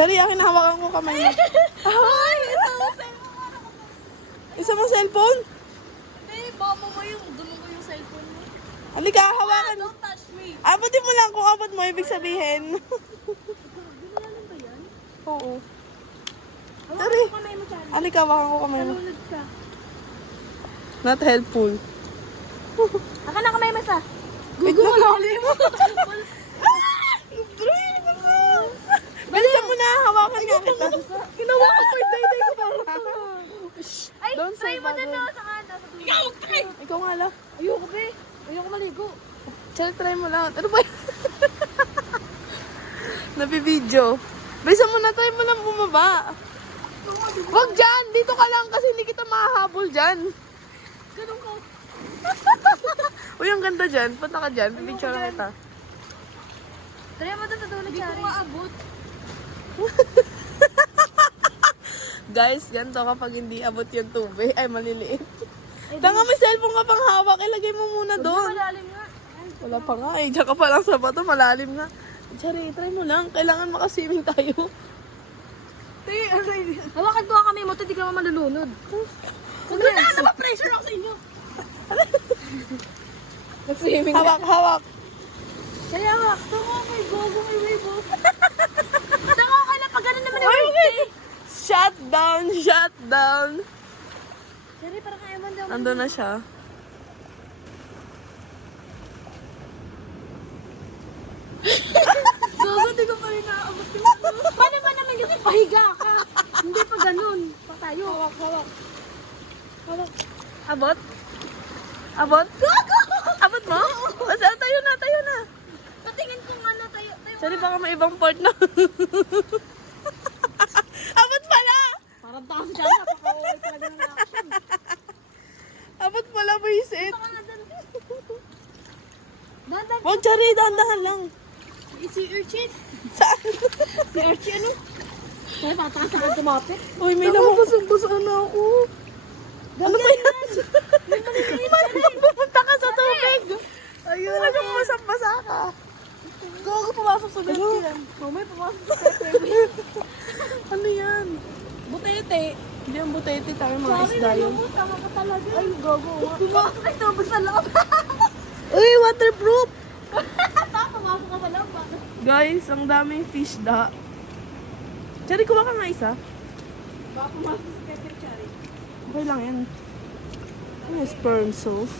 Sorry, akin hawakan ko kamay mo. Ay! Isa mo cellphone? Hindi, baka mo yung gulong ko yung cellphone mo. Halika, hawakan. Don't touch me. Abutin mo lang kung abot mo, ibig sabihin. Binayalan ba yan? Oo. Hawakan Sorry. mo kamay mo, Charlie. Halika, hawakan ko kamay mo. Nalunod ka. Not helpful. Akan na kamay mo sa. Wait lang, lalim mo. Bilisan mo na, hawakan nga kita. Hinawakan ko yung day ko para. Ay, Don't try say mo din bagay. na sa kanta. Ikaw, try! Ikaw nga lang. Ayoko, be. Ayoko maligo. Try mo lang. Ano ba yun? Nabi-video. Bilisan mo na, try mo lang bumaba. Wag dyan, dito ka lang kasi hindi kita mahahabol dyan. Ganun ko. Uy, ang ganda dyan. Punta ka dyan, pipicture lang kita. Try mo din sa dulo, Charlie. Hindi ko maabot. Guys, ganito kapag hindi abot yung tubig. Ay, maliliit. Tanga, may cellphone ka pang hawak. Ilagay mo muna doon. Malalim nga. Wala pa nga eh. Diyan ka pa lang sa bato. Malalim nga. Chari, try mo lang. Kailangan makaswimming tayo. Hawakan ko ang kamay mo, hindi ka naman malulunod. Huwag na, napapressure ako sa inyo. Nag-swimming. Hawak, hawak. Kaya hawak. Tama, may gogo, may wave. Tama, okay na. Pag gano'n naman yung wave. Shut down, shut down. Jerry, parang ayaw man daw. Nandun na siya. Gogo, hindi ko pa rin naaabot yung Paano ba naman kasi pahiga ka? Hindi pa ganun. Pa tayo. Hawak, hawak. Hawak. Abot? Abot? Abot mo? Basta, tayo na, tayo na. Patingin kung ano tayo. Sorry, baka may ibang part na. Abot pala! Parang takas siya. Napaka-okay talaga ng action. Abot pala, visit. Baka nga dun. Dandan. Wag, Chari, dahan-dahan lang. Si Urchin. Saan? Si Urchin, ano? Kaya patakas na tumapit. Uy, may namabusong-busong na ako. Ano ba yan? Pumunta ka sa tubig. Ayun. Ano mo, masambasa ka? Gago, pumasok sa bed yan. Mamay, pumasok sa pepper. Ano yan? Butete. Hindi ang butete tayo, mga Sorry, isda yun. nalumot. Tama ka talaga. Ay, gogo. Pumasok ay tubig sa loob. Uy, waterproof! Pumasok ka sa loob. Guys, ang daming fish da. Chari, kuha ka nga isa. Baka pumasok sa pepper, Chari. Okay lang yan. Ano yung sperm sauce?